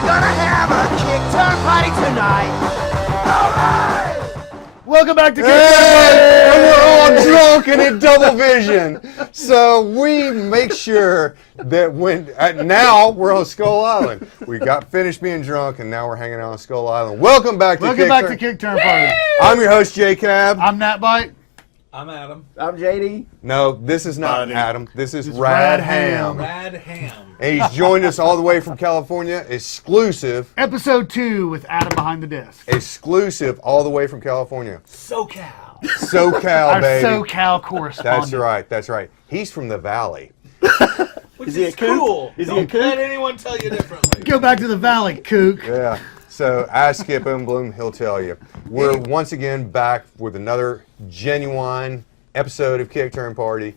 We're gonna have a Kickturn party tonight. All right. Welcome back to Kickturn. Hey, and we're all drunk and in double vision. So we make sure that now we're on Skull Island. We got finished being drunk and now we're hanging out on Skull Island. Welcome back to Kickturn Party. I'm your host, J Cab. I'm Nat Bite. I'm Adam. I'm JD. No, this is not Adam. This is Rad-Ham. Rad-Ham. And he's joined us all the way from California. Exclusive. Episode 2 with Adam behind the desk. Exclusive all the way from California. SoCal. SoCal, Our baby. SoCal correspondent. That's right. That's right. He's from the Valley. Which is cool. Is he Don't a kook? let anyone tell you differently. Go back to the valley, kook. Yeah. So ask Skip Bloom, he'll tell you. We're once again back with another genuine episode of Kickturn Party,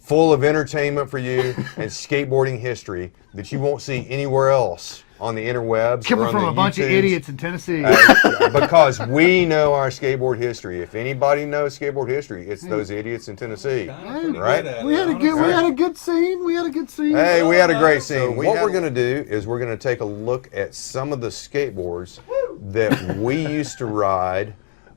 full of entertainment for you and skateboarding history that you won't see anywhere else on the interwebs. Coming or on from the a bunch of YouTubes. idiots in Tennessee. Because we know our skateboard history. If anybody knows skateboard history, it's those idiots in Tennessee. Right? We had a good scene. Hey, we had a great scene. What we're going to do is we're going to take a look at some of the skateboards that we used to ride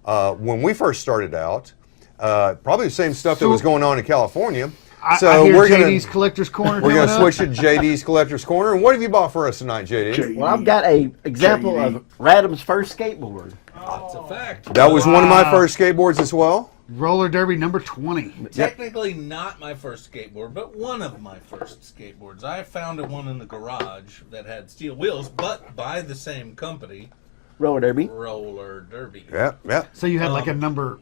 when we first started out. Probably the same stuff that was going on in California. I hear we're JD's Collector's Corner. We're going to coming switch to JD's Collector's Corner. And what have you bought for us tonight, JD? Well, I've got a example of Rad-Ham's first skateboard. That's a fact. That was one of my first skateboards as well. Roller Derby number 20. Technically not my first skateboard, but one of my first skateboards. I found one in the garage that had steel wheels, but by the same company, Roller Derby. Roller Derby. Yeah, yeah. So you had like a number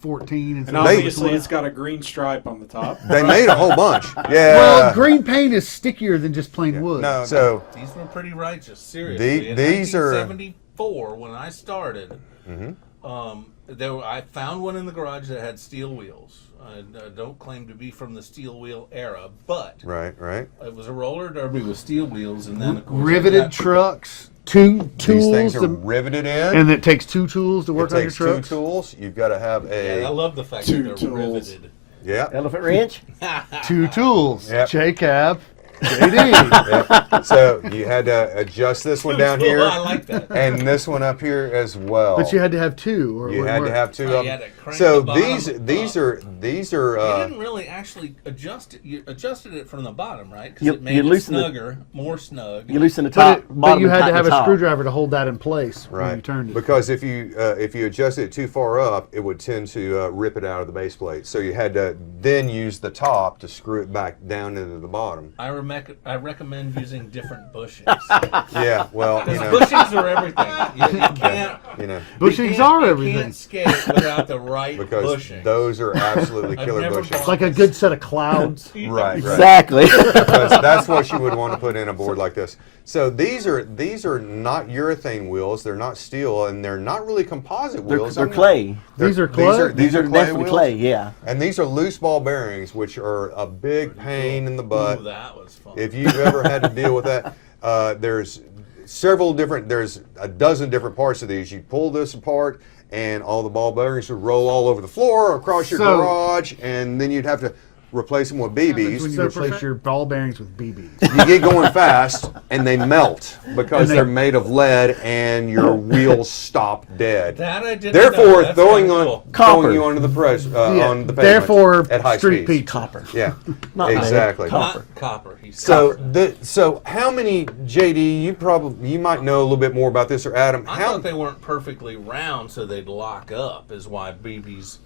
14. And obviously it's got a green stripe on the top. They made a whole bunch. Yeah. Well, green paint is stickier than just plain wood. No, so These were pretty righteous, seriously. these in are 1974, when I started, I found one in the garage that had steel wheels. I don't claim to be from the steel wheel era, but right. it was a roller derby with steel wheels, and then of course Riveted trucks, two tools. These things are riveted in. And it takes 2 tools to work it on your takes 2 trucks. tools. You've got to have Yeah, I a love the fact Two that they're tools. riveted. yeah. Elephant wrench. 2 tools. Yep. J-Cab, JD. Yeah. So you had to adjust this one down here I like that. and this one up here as well. But you had to have 2. Or it You wouldn't had to work. have 2 Oh, of you them. had to crank So the bottom these up. are You didn't really actually adjust it. You adjusted it from the bottom, right? Because You- it made you it loosen the- snugger, more snug. You loosen the top, But bottom, you and had to tighten have the a top. screwdriver to hold that in place when you right turned it. because if you adjusted it too far up, it would tend to rip it out of the base plate. So you had to then use the top to screw it back down into the bottom. I recommend using different bushings. Yeah, well, you Because know, bushings are everything. You can't. you know, Bushings are You everything. can't skate without the right because bushing. Those are absolutely I've killer never bushings. bought- It's like a good set of clouds. Right. Exactly. Because that's what you would want to put in a board like this. So these are not urethane wheels. They're not steel, and they're not really composite wheels. They're clay. These are clay? These are clay definitely wheels. clay, yeah. And these are loose ball bearings, which are a big pain in the butt. Ooh, that was fun. If you've ever had to deal with that, there's a dozen different parts of these. You pull this apart, and all the ball bearings would roll all over the floor or across your So- garage, and then you'd have to replace them with When BBs. you replace your ball bearings with BBs. You get going fast, and they melt because And they- they're made of lead, and your wheels stop dead. That I didn't know. Therefore, That's throwing kinda on cool. Copper. you onto the press on the pavement Therefore, at high street speeds. pizza. Copper. Yeah, Not lead, exactly. copper. Not copper. He's So, copper. so how many, JD? You might know a little bit more about this, or Adam? I How thought they weren't perfectly round, so they'd lock up. Is why BBs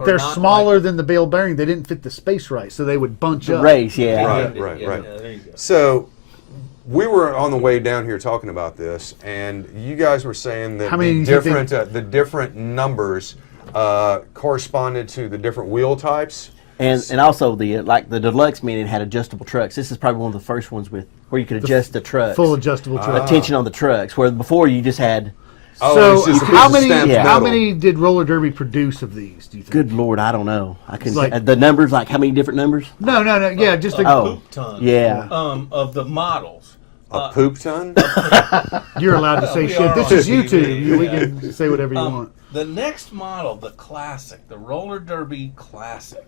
are They're not smaller like, than the bale bearing. They didn't fit the space right, so they would bunch The up. race, yeah. Right. Yeah, there you go. So we were on the way down here talking about this, and you guys were saying that How many the do you think the different numbers corresponded to the different wheel types. And also the deluxe meaning had adjustable trucks. This is probably one of the first ones with where you could adjust the trucks. Full adjustable truck. Tension on the trucks, where before you just had. Oh, it's So just a piece how of many? stamped yeah. How metal. many did Roller Derby produce of these? Do you think? Good Lord, I don't know. I couldn't. Like- The numbers, like how many different numbers? No. Yeah, just a, Oh. Poop ton. Yeah. Of the models. A poop ton? you're allowed to say We shit. are This on is TV, YouTube. We yeah. can say whatever you want. The next model, the classic, the Roller Derby Classic.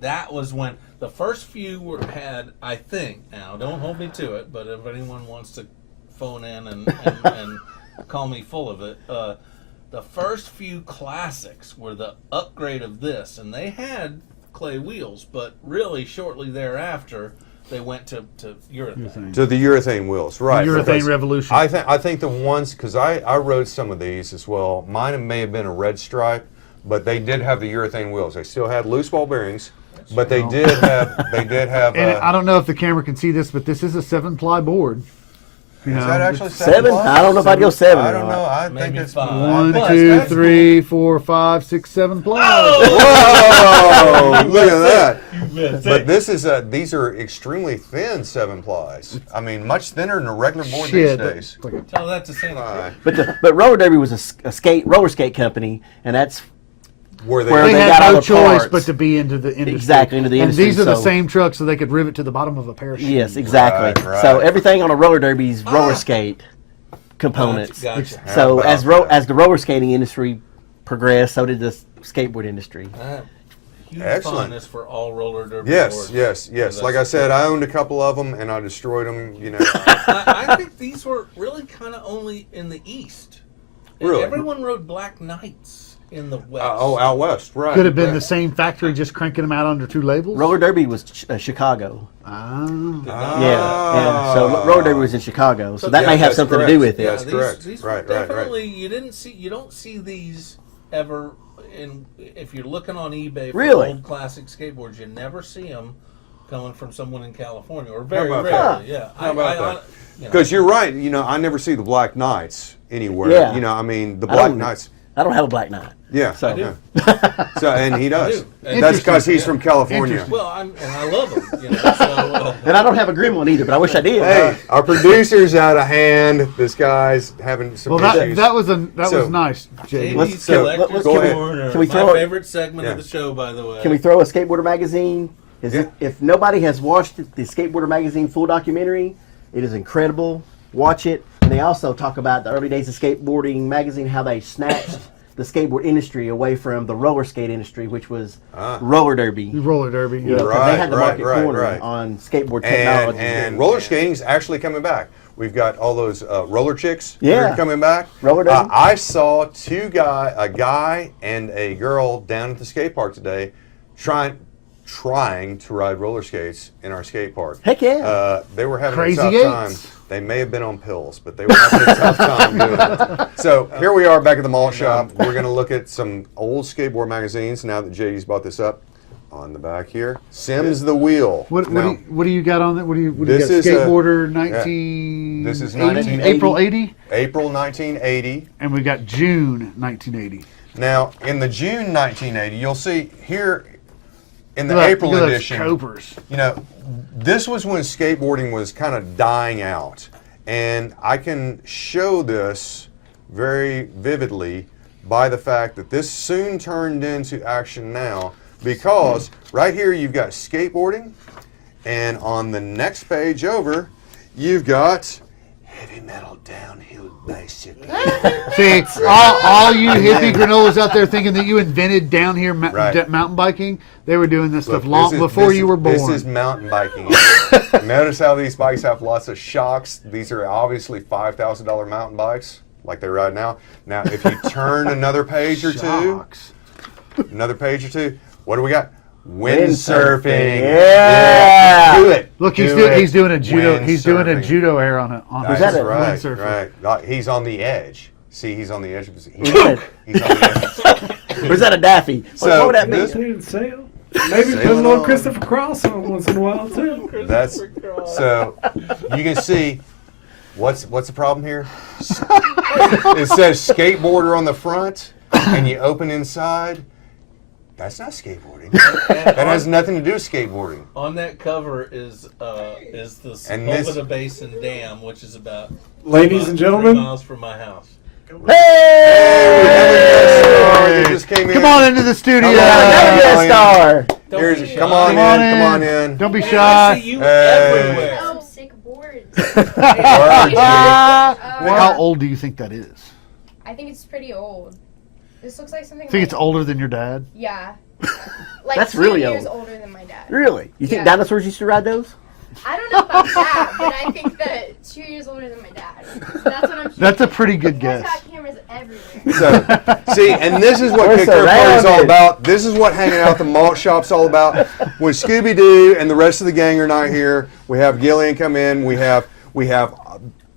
That was when the first few had, I think, now don't hold me to it, but if anyone wants to phone in and call me full of it. The first few classics were the upgrade of this, and they had clay wheels, but really shortly thereafter they went to urethane. To the urethane wheels, right? Urethane because revolution. I think the ones, because I rode some of these as well. Mine may have been a red stripe, but they did have the urethane wheels. They still had loose ball bearings, but they did have And I don't know if the camera can see this, but this is a 7-ply board. You Is know, that actually it's 7? ply? I don't know if I'd go 7. I don't know. I think Maybe it's 5. One, But two, that's three, 4, 5, 6, 7 ply. Whoa! Look at that. Cool. But these are extremely thin 7 plies. I mean, much thinner than a regular board Shit. these days. Tell that to Santa Cruz. But Roller Derby was a roller skate company, and that's Where Where They they had got all no the choice parts. but to be into the industry. Exactly, into the and industry, these are the so- same trucks so they could rivet to the bottom of a parachute. yes, exactly. Right. So everything on a roller derby's roller skate components. Gotcha. So How as about that? as the roller skating industry progressed, so did the skateboard industry. Huge Excellent. fondness for all roller derby Yes, boards. yes, yes. So Like I that's- said, I owned a couple of them and I destroyed them. You know, I think these were really kind of only in the East. Really? Everyone rode Black Knights in the West. out west, right? Could have been right. the same factory just cranking them out under 2 labels. Roller derby was Chicago. Ah. Yeah. So roller derby was in Chicago. So that Yeah, may have that's something correct. to do with it. Yeah, that's correct. These Right, were right, right. definitely you don't see these ever if you're looking on eBay for Really? old classic skateboards. You never see them coming from someone in California, or very about rarely. that? Yeah. How about that? You know, Because you're right. You know, I never see the Black Knights anywhere. Yeah. You know, I mean, the I Black don't- Knights. I don't have a black knight. Yeah. So- I do. yeah. So and he does. do. And That's because Interesting. he's from California. Interesting. well, and I love them. You know, so, And I don't have a grim one either, but I wish I did. Hey, our producer's out of hand. This guy's having some Well, issues. that was So- was nice, Jay. Let's- JD's so, Collector's let's- go ahead. Corner. Can we My throw it- favorite segment Yeah. of the show, by the way. Can we throw a skateboarder magazine? Yeah. If nobody has watched the Skateboarder magazine full documentary, it is incredible. Watch it. And they also talk about the early days of skateboarding magazine, how they snatched the skateboard industry away from the roller skate industry, which was roller derby. Roller derby. You know, 'cause Right, they had the right, market right, corner right. on skateboard technology. and roller skating's actually coming back. We've got all those roller chicks that Yeah. are coming back. Roller derby. I saw a guy and a girl down at the skate park today trying to ride roller skates in our skate park. Heck yeah. They were having Crazy a tough time. eights. They may have been on pills, but they were having a tough time doing it. So here we are back at the mall shop. We're going to look at some old skateboard magazines now that JD's bought this up. On the back here, Sims the Wheel. What Now, do you got on that? What do you got? This is a- Skateboarder 19. This is 1980, April 80, April 1980. and we got June 1980. Now, in the June 1980, you'll see here in the Look at- April look at those edition, Cobras. you know, this was when skateboarding was kind of dying out. And I can show this very vividly by the fact that this soon turned into Action Now, because right here you've got skateboarding, and on the next page over, you've got heavy metal downhill bicycle. See, all you hippie granolas out there thinking that you invented down here Right. mountain biking, they were doing this Look, stuff long this is- before this you is- were born. This is mountain biking. Notice how these bikes have lots of shocks. These are obviously $5,000 mountain bikes, like they ride now. Now, if you turn another page or two, Shocks. what do we got? Windsurfing. Yeah. Do it. Look, Do he's doing a it. judo. He's doing a Windsurfing. judo air on it. That's that a right. windsurfing? Right. Like, he's on the edge. See, he's on the edge. He's that? on the edge. Or is that a Daffy? So, what would that this- mean? Need to sail. Maybe put a Sailing little on. Christopher Cross on once in a while too. That's so. You can see what's the problem here. It says skateboarder on the front, and you open inside. That's not skateboarding. That has nothing to do with skateboarding. On that cover is the And this- Sepulveda Basin Dam, which is about Ladies and 3 gentlemen, miles from my house. Hey! You just came in. Come on into the studio. Come on. Another guest star. Don't Here's, be shy. come on in. Come on in. Don't be Man, I shy. see you Hey. everywhere. Oh, sick boards. How old do you think that is? I think it's pretty old. This looks like something. Think like, it's older than your dad? Yeah. Like That's 2 really years old. older than my dad. Really? You think Yeah. dinosaurs used to ride those? I don't know about that, but I think that 2 years older than my dad. So that's what I'm. That's a pretty good You guys guess. got cameras everywhere. So, see, and this is what We're Kickturn Party is all surrounded. about. This is what hanging out at the malt shop's all about. When Scooby Doo and the rest of the gang are not here, we have Gillian come in. We have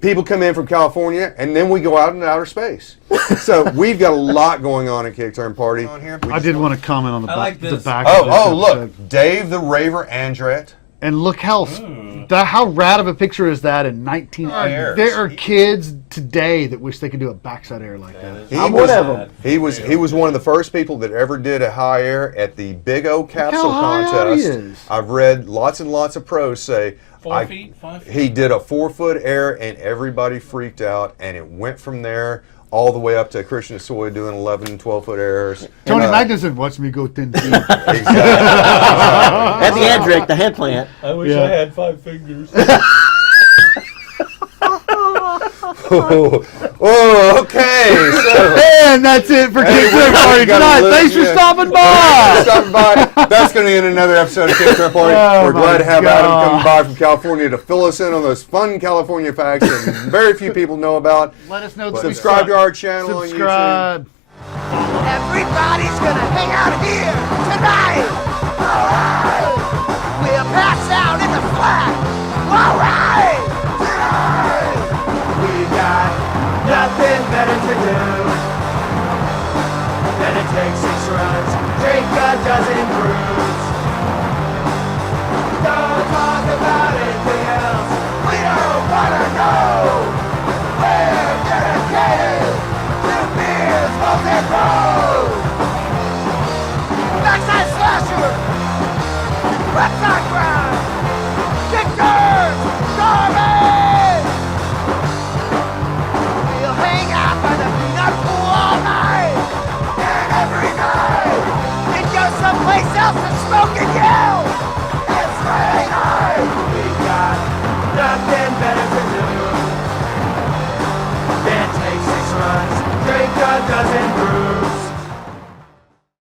people come in from California, and then we go out into outer space. So we've got a lot going on at Kickturn Party. I did want to comment on the I like the this. back. of this Oh, look, episode. Dave the Raver Andret. And look how how rad of a picture is that in 19. airs. There are kids today that wish they could do a backside air like that. He I'm was, one of them. He was one of the first people that ever did a high air at the Big O capsule high out he contest. is. I've read lots and lots of pros say 4 feet, 5 feet. he did a 4-foot air and everybody freaked out, and it went from there all the way up to Christian Soy doing 11 and 12-foot airs. Tony And, Magnuson watched me go 10 feet. Exactly. At the Andrick, the head plant. I wish Yeah. I had 5 fingers. Oh, okay. So, And that's it for Hey, Kickturn we Party gotta tonight. look, Thanks for yeah. stopping by. stopping by. That's going to end another episode of Kickturn Party. Oh, We're glad to have my Adam God. coming by from California to fill us in on those fun California facts that very few people know about. Let us know. Subscribe to our channel on YouTube. Subscribe. Everybody's gonna hang out here tonight. All right. We'll pass out in the flat. All right. Tonight. We got nothing better to do than to take 6 runs, drink a dozen brews. Don't talk about anything else. We don't wanna know. We're dedicated to beers, both and bros. Backside slasher, website grind, Kickturn, garbage. We'll hang out by the peanut pool all night and every night, and go someplace else to smoke and yell. It's Friday night. We got nothing better to do than take 6 runs, drink a dozen brews.